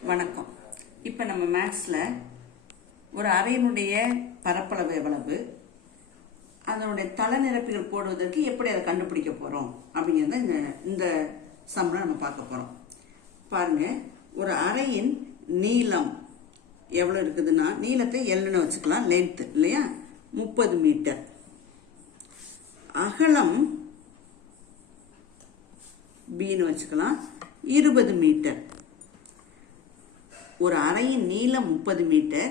வணக்கம். இப்போ நம்ம மேக்ஸில் ஒரு அறையினுடைய பரப்பளவு எவ்வளவு? அதனுடைய தலநிரப்பிகள் போடுவதற்கு எப்படி அதை கண்டுபிடிக்க போகிறோம் அப்படிங்கிறத இந்த இந்த சம்பளம் நம்ம பார்க்க போகிறோம் பாருங்கள் ஒரு அறையின் நீளம் எவ்வளோ இருக்குதுன்னா நீளத்தை எல்லுன்னு வச்சுக்கலாம் லென்த்து இல்லையா? முப்பது மீட்டர் அகலம் பின்னு வச்சுக்கலாம் இருபது மீட்டர் ஒரு அறையின் நீளம் முப்பது மீட்டர்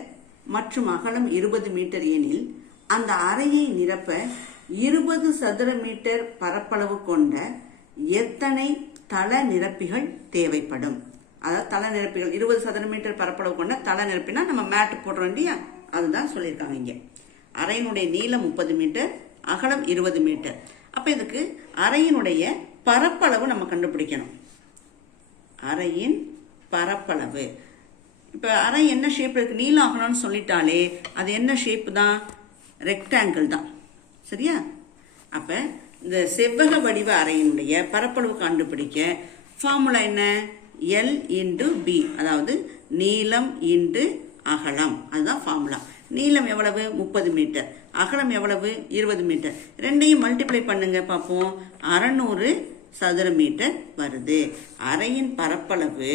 மற்றும் அகலம் இருபது மீட்டர் எனில் அந்த அறையை நிரப்ப இருபது சதுர மீட்டர் பரப்பளவு கொண்ட எத்தனை தள நிரப்பிகள் தேவைப்படும்? அதாவது தள நிரப்பிகள் இருபது சதுர மீட்டர் பரப்பளவு கொண்ட தள நிரப்பினா நம்ம மேட் போடுறோம் இல்லையா? அதுதான் சொல்லியிருக்காங்க இங்கே. அறையினுடைய நீளம் முப்பது மீட்டர் அகலம் இருபது மீட்டர். அப்போ இதுக்கு அறையினுடைய பரப்பளவு நம்ம கண்டுபிடிக்கணும். அறையின் பரப்பளவு. இப்போ அறை என்ன ஷேப் இருக்குது நீளம் ஆகணும்னு சொல்லிட்டாலே அது என்ன ஷேப் தான்? ரெக்டாங்கிள் தான். சரியா? அப்போ இந்த செவ்வக வடிவ அறையினுடைய பரப்பளவு கண்டுபிடிக்க ஃபார்முலா என்ன? எல் இன்டு பி அதாவது நீளம் இன்டு அகலம். அதுதான் ஃபார்முலா நீளம் எவ்வளவு? முப்பது மீட்டர் அகலம் எவ்வளவு? இருபது மீட்டர் ரெண்டையும் மல்டிப்ளை பண்ணுங்க பார்ப்போம். அறநூறு சதுர மீட்டர் வருது. அறையின் பரப்பளவு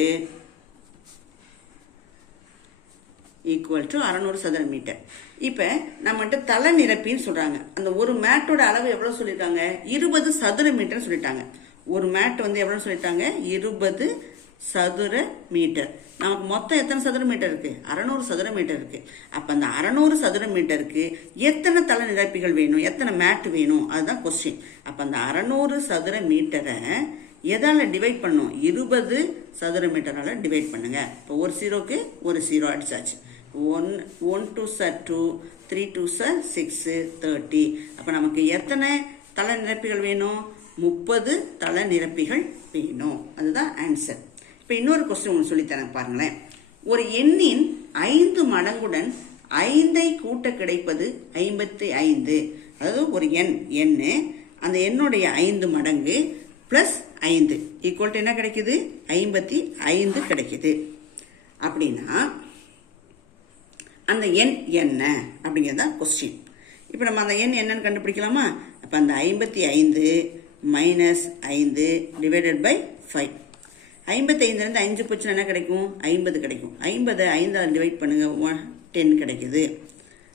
ஈக்குவல் டு அறநூறு சதுர மீட்டர் இப்போ நம்மகிட்ட தலை நிரப்பின்னு சொல்கிறாங்க அந்த ஒரு மேட்டோட அளவு எவ்வளோ சொல்லியிருக்காங்க இருபது சதுர மீட்டர்னு சொல்லிட்டாங்க. ஒரு மேட் வந்து எவ்வளோ சொல்லிட்டாங்க இருபது சதுர மீட்டர் நமக்கு மொத்தம் எத்தனை சதுர மீட்டர் இருக்குது அறநூறு சதுர மீட்டர் இருக்குது அப்போ அந்த அறநூறு சதுர மீட்டருக்கு எத்தனை தலை நிரப்பிகள் வேணும்? எத்தனை மேட் வேணும்? அதுதான் கொஸ்டின் அப்போ அந்த அறநூறு சதுர மீட்டரை எதால் டிவைட் பண்ணும்? இருபது சதுர மீட்டரால் டிவைட் பண்ணுங்க. இப்போ ஒரு ஜீரோக்கு ஒரு ஜீரோ அடிச்சாச்சு. One one two sir two three two sir six thirty அப்போ நமக்கு எத்தனை தலை நிரப்பிகள் வேணும்? முப்பது தலை நிரப்பிகள் வேணும். அதுதான் ஆன்சர் இப்போ இன்னொரு கொஸ்டின் ஒன்று சொல்லித்தரேன் பாருங்களேன். ஒரு எண்ணின் ஐந்து மடங்குடன் ஐந்தை கூட்ட கிடைப்பது ஐம்பத்தி ஐந்து அதாவது ஒரு எண் எண்ணு. அந்த எண்ணுடைய ஐந்து மடங்கு ப்ளஸ் ஐந்து. ஈக்குவல் என்ன கிடைக்குது? ஐம்பத்தி ஐந்து கிடைக்குது. அப்படின்னா அந்த எண் என்ன? அப்படிங்கிறது தான் கொஸ்டின் இப்போ நம்ம அந்த எண் என்னன்னு கண்டுபிடிக்கலாமா? அப்போ அந்த ஐம்பத்தி ஐந்து மைனஸ் ஐந்து டிவைடட் பை ஃபைவ் ஐம்பத்தைந்துலேருந்து அஞ்சு போச்சுன்னா என்ன கிடைக்கும்? ஐம்பது கிடைக்கும். ஐம்பது ஐந்தால் டிவைட் பண்ணுங்கள் ஒன் டென் கிடைக்குது.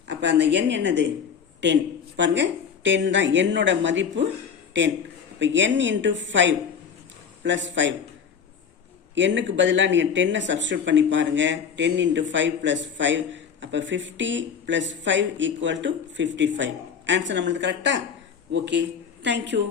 அப்போ அந்த எண் என்னது? டென் பாருங்கள் டென் தான். என்னோட மதிப்பு டென் இப்போ n into five plus five எண்ணுக்கு பதிலாக நீங்கள் டென்னை சப்ஸ்டியூட் பண்ணி பாருங்கள் ten into five plus five அப்போ fifty plus five equal to fifty five answer நம்மளுக்கு கரெக்டாக ஓகே தேங்க்யூ